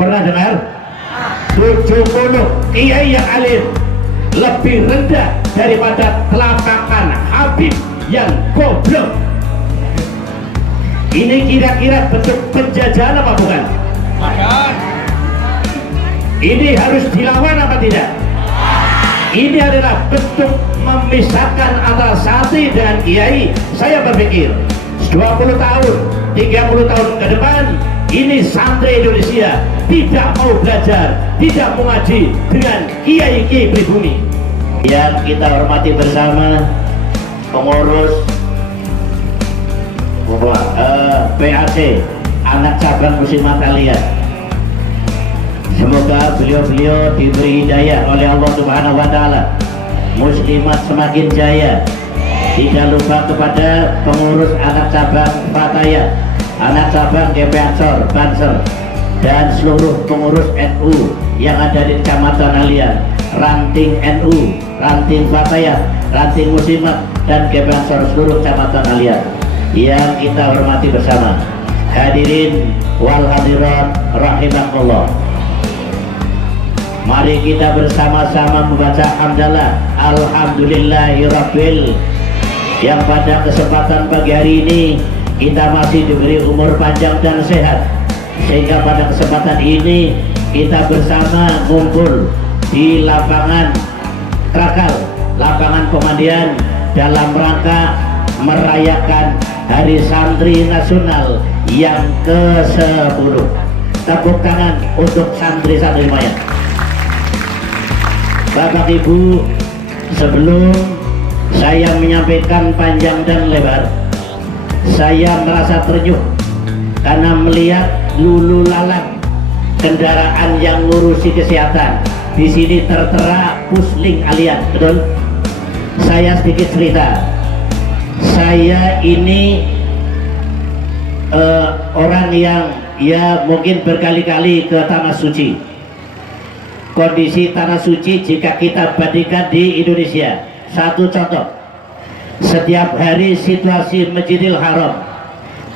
Pernah dengar? 70 kiai yang alim lebih rendah daripada telapakan Habib yang goblok. Ini kira-kira bentuk penjajahan apa bukan? Ini harus dilawan apa tidak? Ini adalah bentuk memisahkan antara santri dengan kiai. Saya berpikir 20 tahun, 30 tahun ke depan ini santri Indonesia tidak mau belajar, tidak mau ngaji dengan kiai-kiai pribumi. Yang kita hormati bersama pengurus PAC anak cabang Muslimat Aliyah. Semoga beliau-beliau diberi hidayah oleh Allah Subhanahu wa Ta'ala, Muslimat semakin jaya. Tidak lupa kepada pengurus anak cabang Fataya, anak cabang GP Ansor, Banser, dan seluruh pengurus NU yang ada di Kecamatan Aliyah, ranting NU, ranting Fataya, ranting Muslimat, dan GP Ansor seluruh Kecamatan Aliyah yang kita hormati bersama. Hadirin wal hadirat rahimakumullah. Mari kita bersama-sama membaca hamdalah alhamdulillahirabbil, yang pada kesempatan pagi hari ini kita masih diberi umur panjang dan sehat, sehingga pada kesempatan ini kita bersama kumpul di lapangan Krakal, lapangan Pemandian, dalam rangka merayakan Hari Santri Nasional yang ke-10. Tepuk tangan untuk santri-santri semuanya. Bapak Ibu, sebelum saya menyampaikan panjang dan lebar, saya merasa ternyuh karena melihat lulu lalang kendaraan yang ngurusi kesehatan. Di sini tertera Pusling Aliyah, betul? Saya sedikit cerita. Saya ini orang yang ya mungkin berkali-kali ke Tanah Suci. Kondisi Tanah Suci jika kita bandingkan di Indonesia, satu contoh, setiap hari situasi Masjidil Haram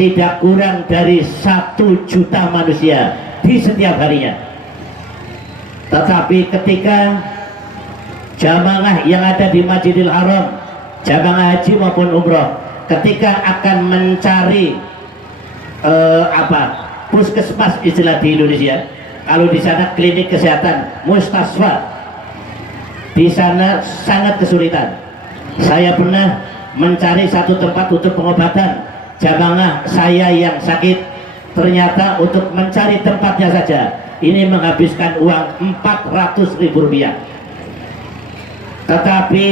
tidak kurang dari 1 juta manusia di setiap harinya. Tetapi ketika jamaah yang ada di Masjidil Haram, jamaah haji maupun umroh, ketika akan mencari puskesmas istilah di Indonesia, kalau di sana klinik kesehatan, mustasfa, di sana sangat kesulitan. Saya pernah mencari satu tempat untuk pengobatan jamaah saya yang sakit, ternyata untuk mencari tempatnya saja ini menghabiskan uang Rp400.000. Tetapi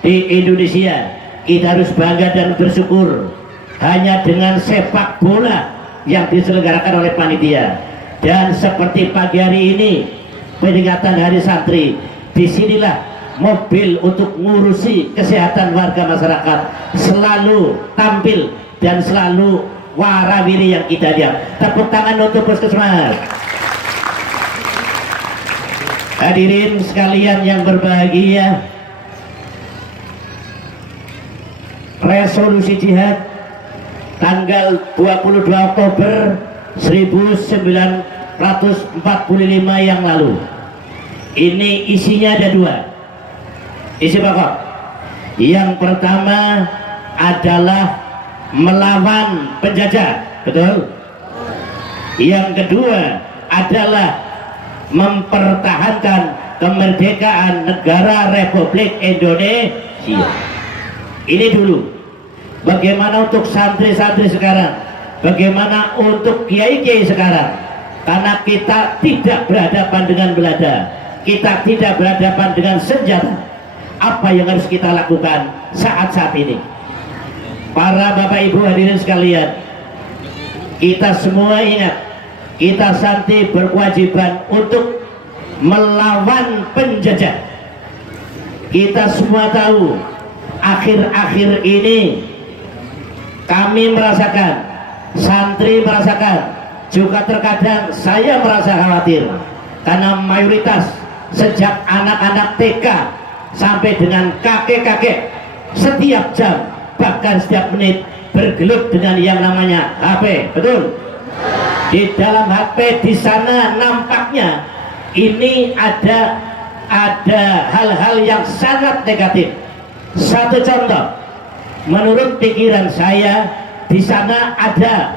di Indonesia kita harus bangga dan bersyukur hanya dengan sepak bola yang diselenggarakan oleh panitia. Dan seperti pagi hari ini peringatan Hari Santri, disinilah mobil untuk ngurusi kesehatan warga masyarakat selalu tampil dan selalu warawiri yang kita lihat. Tepuk tangan untuk puskesmas. Hadirin sekalian yang berbahagia, resolusi jihad tanggal 22 Oktober 1945 yang lalu ini isinya ada 2 isi pokok. Yang pertama adalah melawan penjajah, betul? Yang kedua adalah mempertahankan kemerdekaan negara Republik Indonesia. Ini dulu. Bagaimana untuk santri-santri sekarang? Bagaimana untuk kiai-kiai sekarang? Karena kita tidak berhadapan dengan Belanda, kita tidak berhadapan dengan senjata. Apa yang harus kita lakukan saat-saat ini? Para Bapak Ibu hadirin sekalian, kita semua ingat, kita santri berkewajiban untuk melawan penjajah. Kita semua tahu akhir-akhir ini kami merasakan, santri merasakan, juga terkadang saya merasa khawatir karena mayoritas sejak anak-anak TK sampai dengan kakek-kakek setiap jam bahkan setiap menit bergelut dengan yang namanya HP, betul? Di dalam HP di sana nampaknya ini ada hal-hal yang sangat negatif. Satu contoh, menurut pikiran saya di sana ada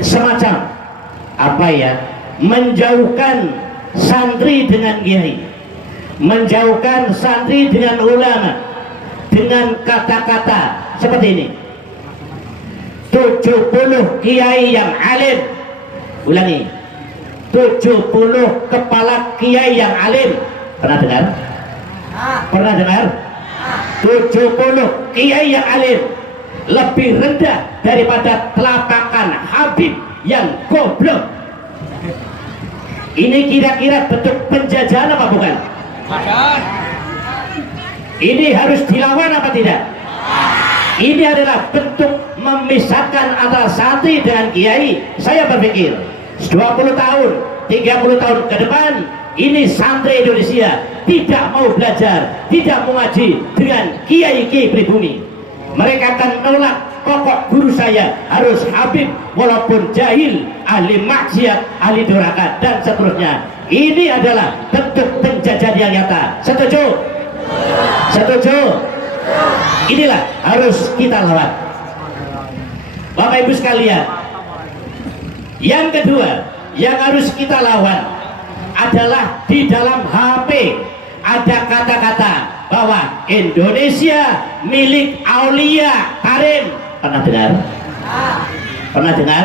semacam apa ya, menjauhkan santri dengan kiai, menjauhkan santri dengan ulama, dengan kata-kata seperti ini. 70 kiai yang alim, ulangi, 70 kepala kiai yang alim. Pernah dengar? Pernah dengar? 70 kiai yang alim lebih rendah daripada telapakan Habib yang goblok. Ini kira-kira bentuk penjajahan apa bukan? Ini harus dilawan apa tidak? Ini adalah bentuk memisahkan antara santri dengan kiai. Saya berpikir 20 tahun, 30 tahun ke depan ini santri Indonesia tidak mau belajar, tidak mau ngaji dengan kiai-kiai pribumi. Mereka akan menolak pokok guru saya harus Habib walaupun jahil, ahli maksiat, ahli durhaka dan seterusnya. Ini adalah bentuk penjajahan yang nyata. Setuju? Setuju? Inilah harus kita lawan. Bapak Ibu sekalian, yang kedua yang harus kita lawan adalah di dalam HP ada kata-kata bahwa Indonesia milik Aulia Karim. Pernah dengar? Pernah dengar?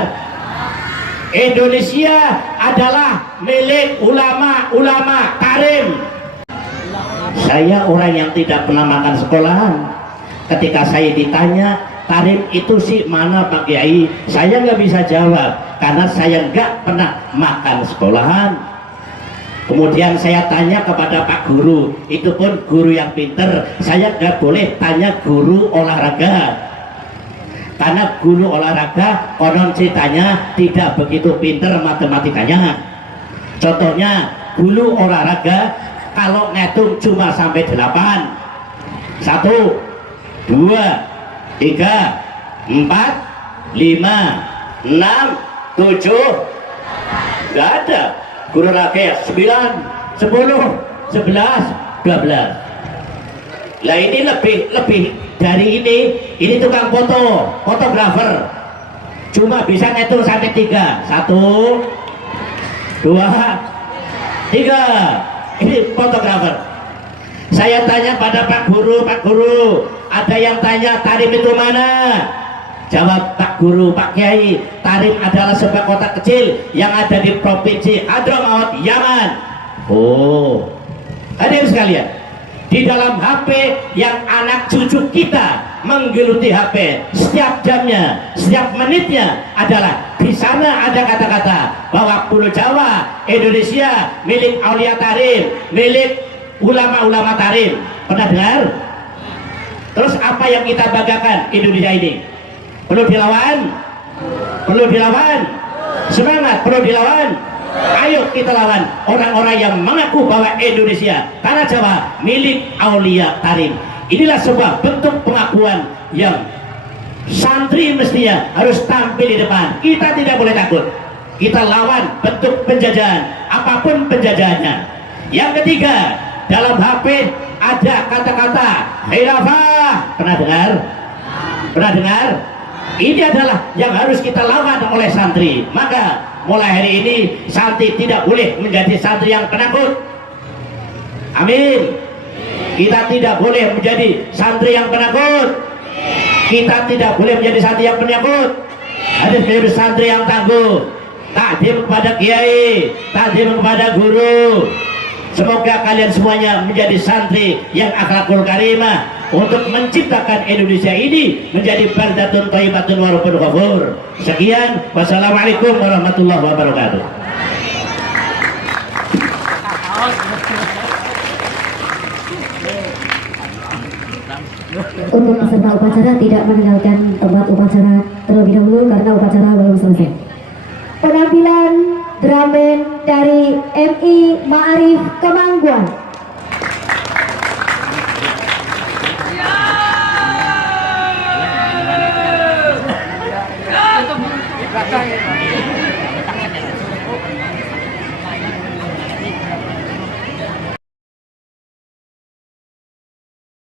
Indonesia adalah milik ulama-ulama Karim. Saya orang yang tidak pernah makan sekolahan. Ketika saya ditanya Karim itu sih mana Pak Kiai, saya nggak bisa jawab karena saya nggak pernah makan sekolahan. Kemudian saya tanya kepada Pak Guru, itu pun guru yang pinter, saya nggak boleh tanya guru olahraga karena guru olahraga konon ceritanya tidak begitu pinter matematikanya. Contohnya guru olahraga kalau ngitung cuma sampai 8, 1, 2, 3, 4, 5, 6, 7, nggak ada. Guru olahraga 9, 10, 11, 12. Lah ini lebih dari ini tukang fotografer cuma bisa ngitung sampai 3, 1, 2, 3. Ini fotografer. Saya tanya pada Pak Guru, ada yang tanya Tarim itu mana? Jawab Pak Guru, Pak Kiai, Tarim adalah sebuah kota kecil yang ada di provinsi Hadramaut, Yaman. Oh, hadirin sekalian, di dalam HP yang anak cucu kita menggeluti HP setiap jamnya, setiap menitnya adalah di sana ada kata-kata bahwa Pulau Jawa, Indonesia milik Aulia Tarim, milik ulama-ulama Tarim. Pernah dengar? Terus apa yang kita banggakan Indonesia ini? Perlu dilawan? Perlu dilawan? Semangat, perlu dilawan. Ayo kita lawan orang-orang yang mengaku bahwa Indonesia, tanah Jawa milik Aulia Tarim. Inilah sebuah bentuk pengakuan yang santri mestinya harus tampil di depan. Kita tidak boleh takut. Kita lawan bentuk penjajahan, apapun penjajahannya. Yang ketiga, dalam HP ada kata-kata khilafah. Pernah dengar? Pernah dengar? Ini adalah yang harus kita lawan oleh santri. Maka mulai hari ini santri tidak boleh menjadi santri yang penakut. Amin. Kita tidak boleh menjadi santri yang penakut. Kita tidak boleh menjadi santri yang penakut. Harus menjadi santri yang tangguh, takdim kepada kiai, takdim kepada guru. Semoga kalian semuanya menjadi santri yang akhlakul karimah untuk menciptakan Indonesia ini menjadi baldatun thayyibatun wa rabbun ghafur. Sekian, wassalamualaikum warahmatullahi wabarakatuh. Untuk peserta upacara tidak meninggalkan tempat upacara terlebih dahulu karena upacara belum selesai. Penampilan drum band dari MI Ma'arif Kemangguan.